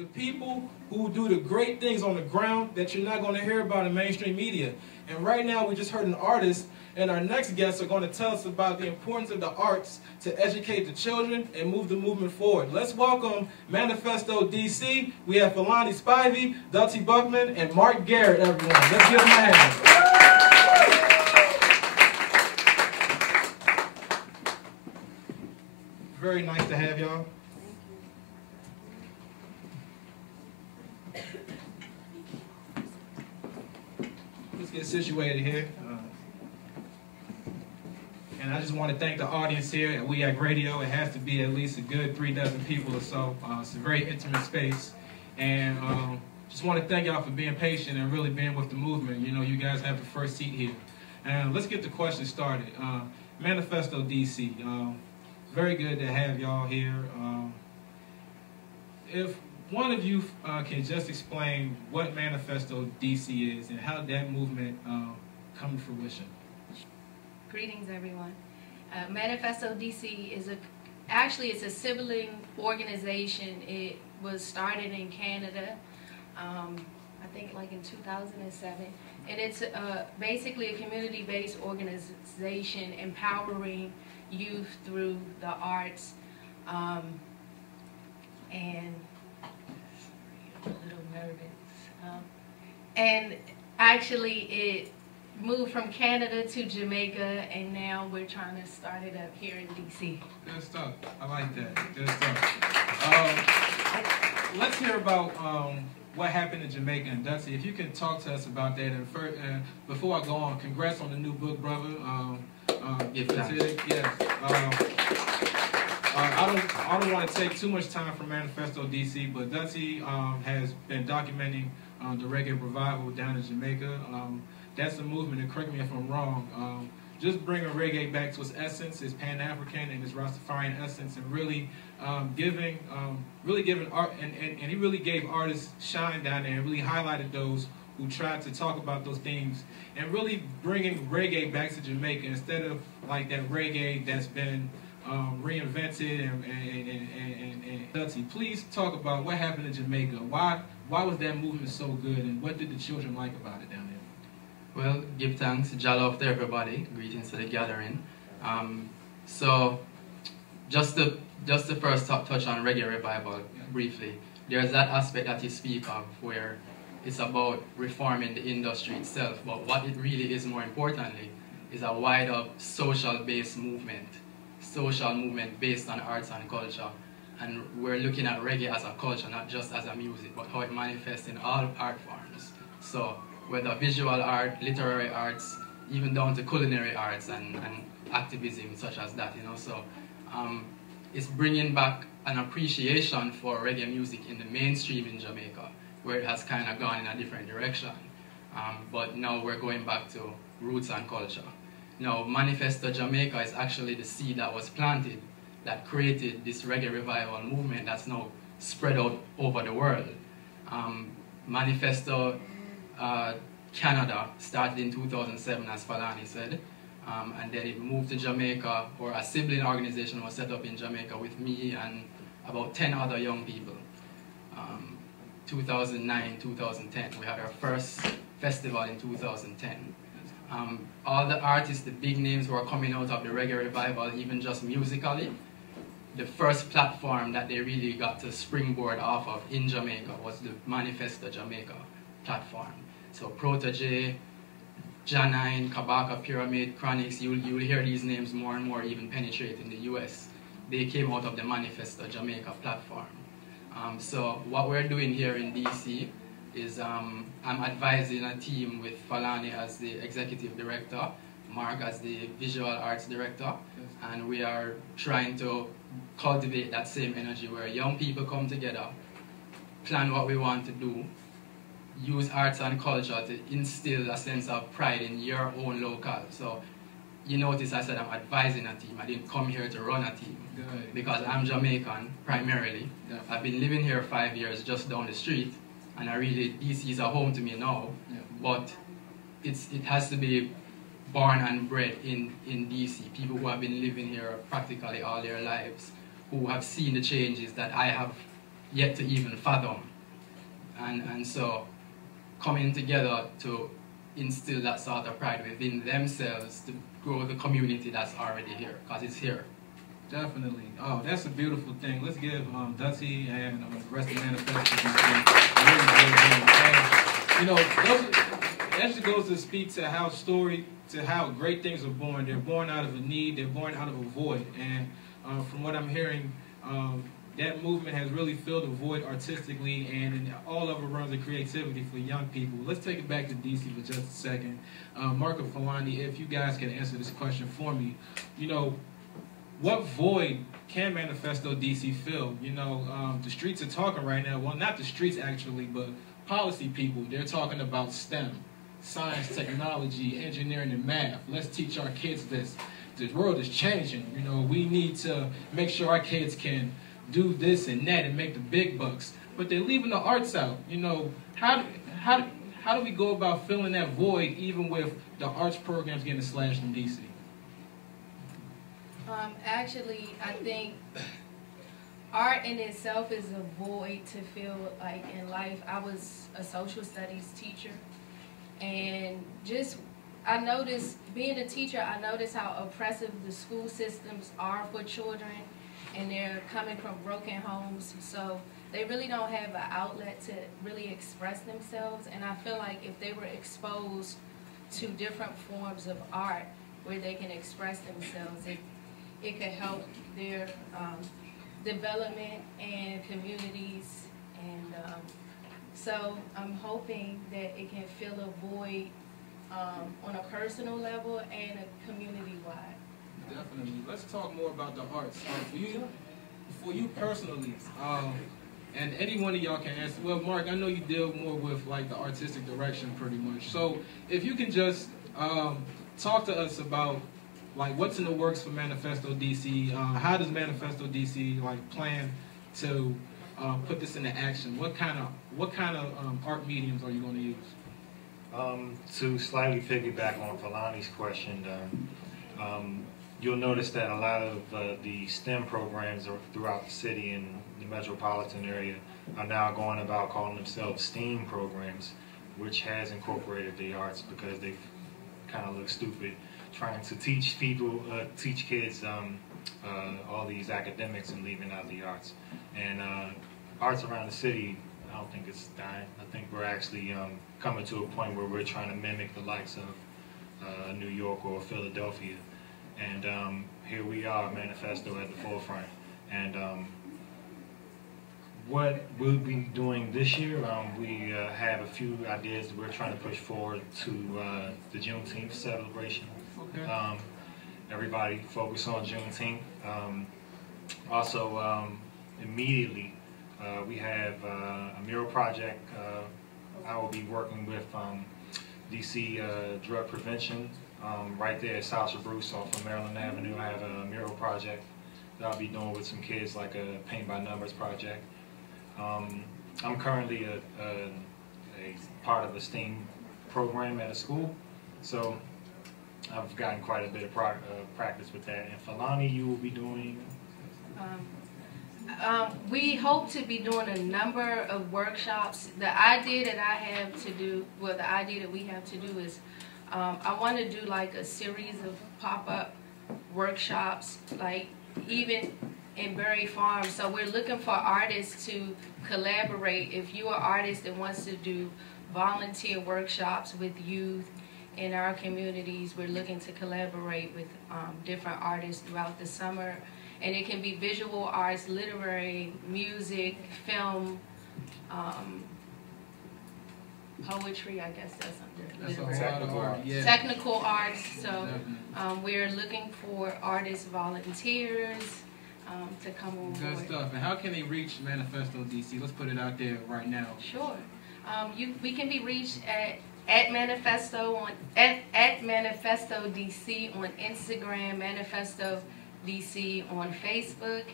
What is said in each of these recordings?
the people who do the great things on the ground that you're not going to hear about in mainstream media. And right now, we just heard an artist, and our next guests are going to tell us about the importance of the arts to educate the children and move the movement forward. Let's welcome Manifesto DC. We have Falani Spivey, Dutty Bookman, and Mark Garrett, everyone. Let's give them a hand. Very nice to have y'all. Let's get situated here. And I just want to thank the audience here at We Act Radio. It has to be at least a good 3 dozen people or so. It's a very intimate space. And just want to thank y'all for being patient and really being with the movement. You know, you guys have the first seat here. And let's get the question started. Manifesto DC. Very good to have y'all here. If one of you can just explain what Manifesto DC is and how that movement come to fruition. Greetings, everyone. Manifesto DC is it's a sibling organization. It was started in Canada, I think like in 2007, and it's basically a community-based organization empowering youth through the arts, and sorry, I'm a little nervous. And actually, it moved from Canada to Jamaica, and now we're trying to start it up here in DC. Good stuff. I like that. Good stuff. Let's hear about what happened in Jamaica. And Dutty, if you can talk to us about that. And before I go on, congrats on the new book, brother. Yes. I don't want to take too much time from Manifesto DC, but Dutty has been documenting the reggae revival down in Jamaica. That's a movement, and correct me if I'm wrong, just bringing reggae back to its essence, its Pan-African and its Rastafarian essence, and really giving art, and he really gave artists shine down there and really highlighted those who tried to talk about those themes, and really bringing reggae back to Jamaica instead of like that reggae that's been reinvented and Dutty, please talk about what happened in Jamaica. Why was that movement so good, and what did the children like about it down there? Well, give thanks, jollof to everybody. Greetings to the gathering. So, just to first touch on reggae revival briefly. There's that aspect that you speak of where it's about reforming the industry itself, but what it really is, more importantly, is a wider social-based movement. Social movement based on arts and culture. And we're looking at reggae as a culture, not just as a music, but how it manifests in all art forms. So, whether visual art, literary arts, even down to culinary arts and activism such as that, you know. So it's bringing back an appreciation for reggae music in the mainstream in Jamaica, where it has kind of gone in a different direction. But now we're going back to roots and culture. Now, Manifesto Jamaica is actually the seed that was planted that created this reggae revival movement that's now spread out over the world. Manifesto Canada started in 2007, as Falani said, and then it moved to Jamaica, or a sibling organization was set up in Jamaica with me and about 10 other young people. 2009, 2010, we had our first festival in 2010. All the artists, the big names who are coming out of the reggae revival, even just musically, the first platform that they really got to springboard off of in Jamaica was the Manifesto Jamaica platform. So Protege, Janine, Kabaka Pyramid, Chronics, you'll hear these names more and more even penetrate in the US. They came out of the Manifesto Jamaica platform. So what we're doing here in DC is I'm advising a team with Falani as the executive director, Mark as the visual arts director, and we are trying to cultivate that same energy where young people come together, plan what we want to do, use arts and culture to instill a sense of pride in your own local. So you notice I said I'm advising a team. I didn't come here to run a team because I'm Jamaican primarily. Yeah. I've been living here 5 years just down the street, and DC is a home to me now. Yeah. But it has to be born and bred in DC. People who have been living here practically all their lives, who have seen the changes that I have yet to even fathom And so coming together to instill that sort of pride within themselves to grow the community that's already here, because it's here. Definitely. Oh, that's a beautiful thing. Let's give Dutty and the rest of the Manifesto DC you know, that just goes to speak to how great things are born. They're born out of a need. They're born out of a void. And from what I'm hearing, that movement has really filled a void artistically and in all of it runs of creativity for young people. Let's take it back to DC for just a second. Mark or Falani, if you guys can answer this question for me, you know, what void can Manifesto DC fill? You know, the streets are talking right now. Well, not the streets actually, but policy people. They're talking about STEM, science, technology, engineering, and math. Let's teach our kids this. The world is changing. You know, we need to make sure our kids can do this and that and make the big bucks. But they're leaving the arts out. You know, how do we go about filling that void even with the arts programs getting slashed in DC? Actually, I think art in itself is a void to feel like in life. I was a social studies teacher, and I noticed, being a teacher, I noticed how oppressive the school systems are for children, and they're coming from broken homes, so they really don't have an outlet to really express themselves, and I feel like if they were exposed to different forms of art where they can express themselves, it could help their development and communities, and so I'm hoping that it can fill a void on a personal level and a community-wide. Definitely. Let's talk more about the arts. For you personally, and any one of y'all can answer. Well, Mark, I know you deal more with like the artistic direction pretty much. So if you can just talk to us about like what's in the works for Manifesto DC. How does Manifesto DC like plan to put this into action? What kind of art mediums are you going to use? To slightly piggyback on Falani's question, you'll notice that a lot of the STEM programs throughout the city and the metropolitan area are now going about calling themselves STEAM programs, which has incorporated the arts because they kind of look stupid trying to teach kids all these academics and leaving out the arts. And arts around the city, I don't think it's dying. I think we're actually coming to a point where we're trying to mimic the likes of New York or Philadelphia. And here we are, Manifesto at the forefront. And what we'll be doing this year, we have a few ideas that we're trying to push forward to the Juneteenth celebration. Okay. Everybody focus on Juneteenth. Also, immediately, we have a mural project. I will be working with DC Drug Prevention right there at South Bruce off of Maryland Avenue. I have a mural project that I'll be doing with some kids, like a paint by numbers project. I'm currently a part of a STEAM program at a school, so I've gotten quite a bit of practice with that. And Falani, you will be doing? We hope to be doing a number of workshops. The idea that I have to do, well, the idea that we have to do is, I want to do like a series of pop-up workshops, like even in Berry Farm. So we're looking for artists to collaborate. If you're an artist that wants to do volunteer workshops with youth in our communities, we're looking to collaborate with different artists throughout the summer. And it can be visual arts, literary, music, film, poetry, I guess that's under literary. Technical arts. So we're looking for artists, volunteers to come on board. Good stuff. And how can they reach Manifesto DC? Let's put it out there right now. Sure. We can be reached at Manifesto at Manifesto DC on Instagram, Manifesto DC on Facebook,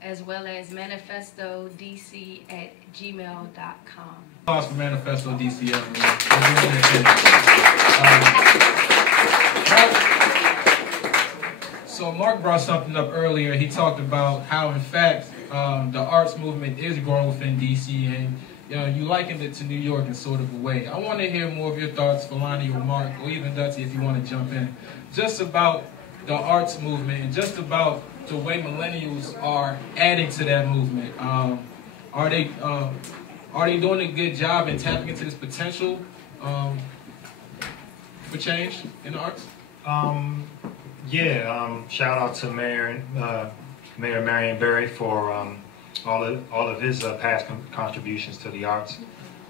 as well as manifestodc@gmail.com. Applause for Manifesto DC, everyone. So Mark brought something up earlier. He talked about how, in fact, the arts movement is growing within DC, and you likened it to New York in sort of a way. I want to hear more of your thoughts, Falani or Mark, or even Dutty if you want to jump in, just about the arts movement and just about the way millennials are adding to that movement. Are they doing a good job in tapping into this potential for change in the arts? Shout out to Mayor Marion Berry for all of his past contributions to the arts.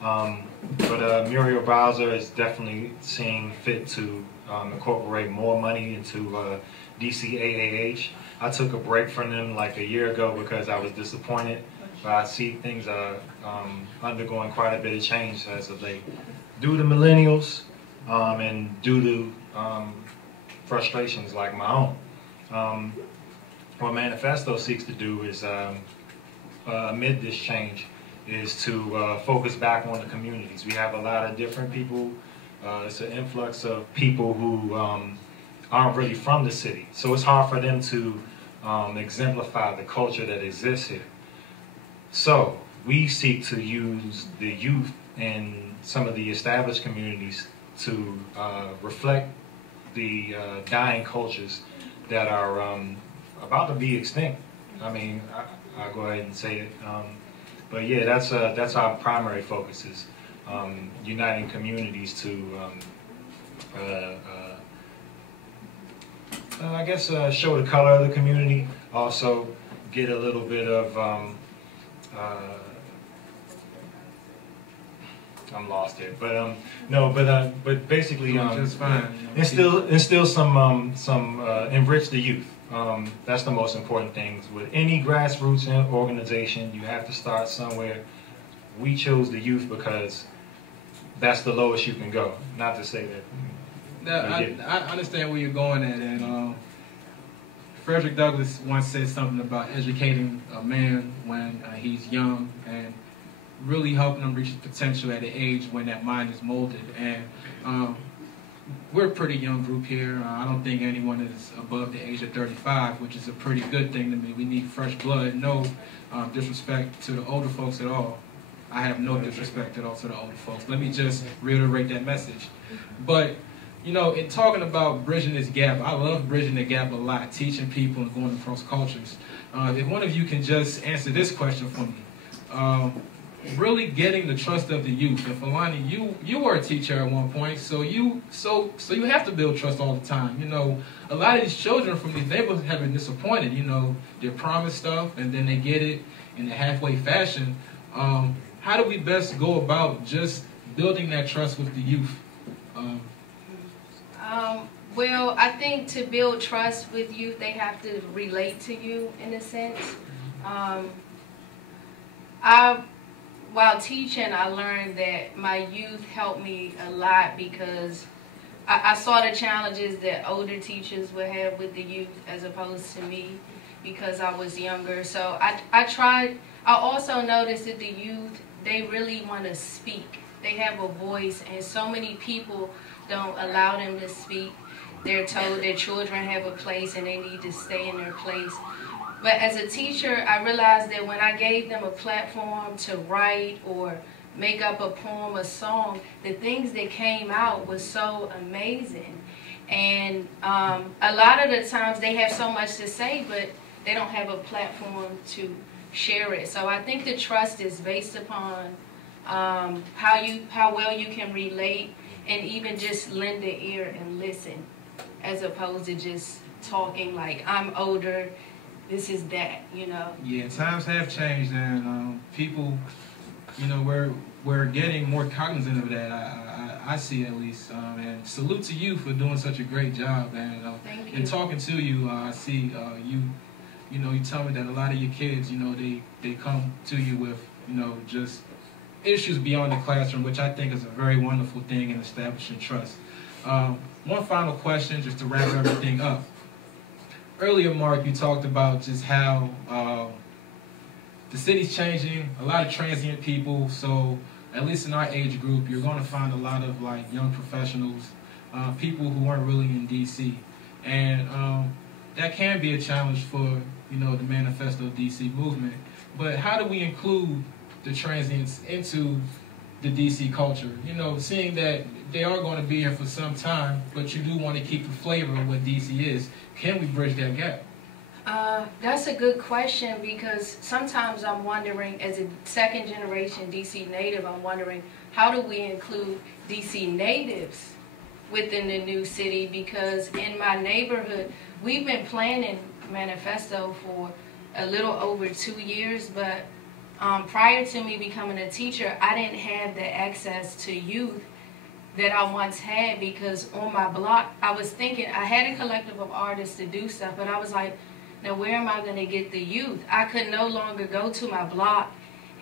But Muriel Bowser is definitely seeing fit to incorporate more money into DCAAH. I took a break from them like a year ago because I was disappointed, but I see things are undergoing quite a bit of change as of late, due to millennials and due to frustrations like my own. What Manifesto seeks to do is, amid this change, is to focus back on the communities. We have a lot of different people. It's an influx of people who aren't really from the city, so it's hard for them to exemplify the culture that exists here. So we seek to use the youth in some of the established communities to reflect the dying cultures that are about to be extinct. I mean, I'll go ahead and say it. But yeah, that's our primary focus, is uniting communities to, I guess, show the color of the community. Also, get a little bit of, I'm lost here, but but basically, just fine. instill some enrich the youth. That's the most important thing. With any grassroots organization, you have to start somewhere. We chose the youth because that's the lowest you can go. Not to say that. I understand where you're going at, and Frederick Douglass once said something about educating a man when he's young and really helping him reach his potential at an age when that mind is molded. And we're a pretty young group here. I don't think anyone is above the age of 35, which is a pretty good thing to me. We need fresh blood. No disrespect to the older folks at all. I have no disrespect at all to the older folks. Let me just reiterate that message. But, you know, in talking about bridging this gap, I love bridging the gap a lot, teaching people and going across cultures. If one of you can just answer this question for me. Really getting the trust of the youth. And Falani, you were a teacher at one point, so you have to build trust all the time. You know, a lot of these children from these neighborhoods have been disappointed. You know, they're promised stuff and then they get it in a halfway fashion. How do we best go about just building that trust with the youth? Well, I think to build trust with youth, they have to relate to you in a sense. While teaching, I learned that my youth helped me a lot because I saw the challenges that older teachers would have with the youth as opposed to me because I was younger. So I also noticed that the youth, they really want to speak. They have a voice, and so many people don't allow them to speak. They're told their children have a place and they need to stay in their place. But as a teacher, I realized that when I gave them a platform to write or make up a poem, a song, the things that came out was so amazing. And a lot of the times they have so much to say, but they don't have a platform to share it. So I think the trust is based upon how well you can relate and even just lend an ear and listen, as opposed to just talking like, I'm older, this is that, you know. Yeah, times have changed, and people, you know, we're getting more cognizant of that. I see at least, and salute to you for doing such a great job. And thank you. in talking to you, I see you know, you tell me that a lot of your kids, you know, they come to you with, you know, just issues beyond the classroom, which I think is a very wonderful thing in establishing trust. One final question, just to wrap everything up. Earlier, Mark, you talked about just how the city's changing, a lot of transient people, so at least in our age group, you're going to find a lot of like young professionals, people who aren't really in DC. And that can be a challenge for, you know, the Manifesto DC movement. But how do we include the transients into the DC culture? You know, seeing that they are going to be here for some time, but you do want to keep the flavor of what DC is. Can we bridge that gap? That's a good question, because sometimes I'm wondering, as a second generation DC native, I'm wondering, how do we include DC natives within the new city? Because in my neighborhood, we've been planning Manifesto for a little over 2 years, but prior to me becoming a teacher, I didn't have the access to youth that I once had, because on my block, I was thinking, I had a collective of artists to do stuff, but I was like, now where am I going to get the youth? I could no longer go to my block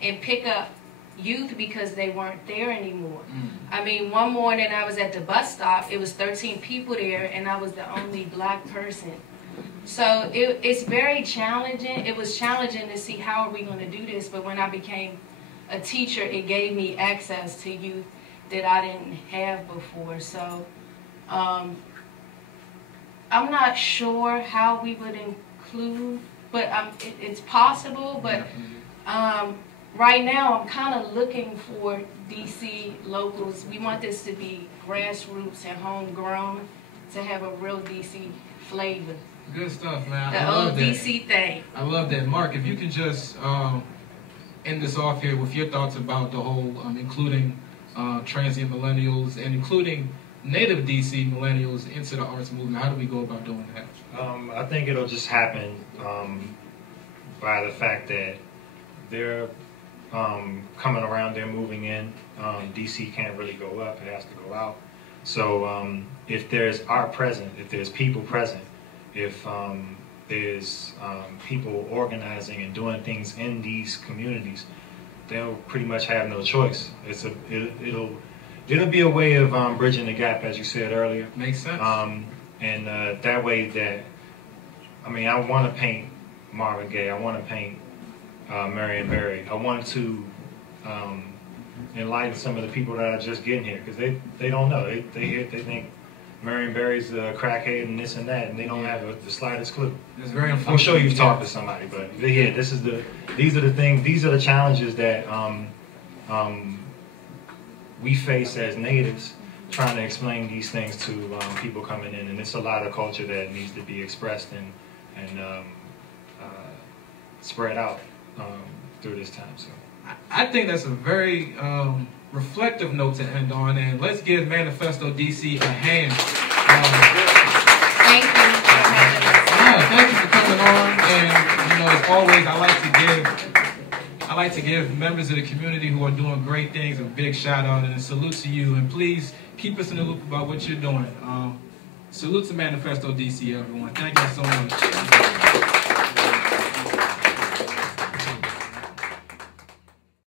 and pick up youth because they weren't there anymore. I mean, one morning I was at the bus stop, it was 13 people there, and I was the only black person. So it's very challenging. It was challenging to see how are we going to do this, but when I became a teacher, it gave me access to youth that I didn't have before. So I'm not sure how we would include, but it's possible. But right now I'm kind of looking for DC locals. We want this to be grassroots and homegrown, to have a real DC flavor. Good stuff, man. The I love old that. DC thing. I love that. Mark, if you can just end this off here with your thoughts about the whole including transient millennials and including native DC millennials into the arts movement. How do we go about doing that? I think it'll just happen by the fact that they're coming around, they're moving in. DC can't really go up, it has to go out. So if there's art present, if there's people present, if there's people organizing and doing things in these communities, they'll pretty much have no choice. It'll be a way of bridging the gap, as you said earlier. Makes sense. And that way that, I mean, I want to paint Marvin Gaye, I want to paint Marion Barry, I want to enlighten some of the people that are just getting here, because they don't know. They think Marion Barry's a crackhead and this and that, and they don't have the slightest clue. It's very unfortunate. I'm sure you've talked to somebody, but yeah, these are the things, these are the challenges that we face as natives, trying to explain these things to people coming in, and it's a lot of culture that needs to be expressed and spread out through this time. So I think that's a very reflective note to end on, and let's give Manifesto DC a hand. Thank you for having us. Thank you for coming on, and you know, as always, I like to give members of the community who are doing great things a big shout out and a salute to you, and please keep us in the loop about what you're doing. Salute to Manifesto DC, everyone. Thank you so much.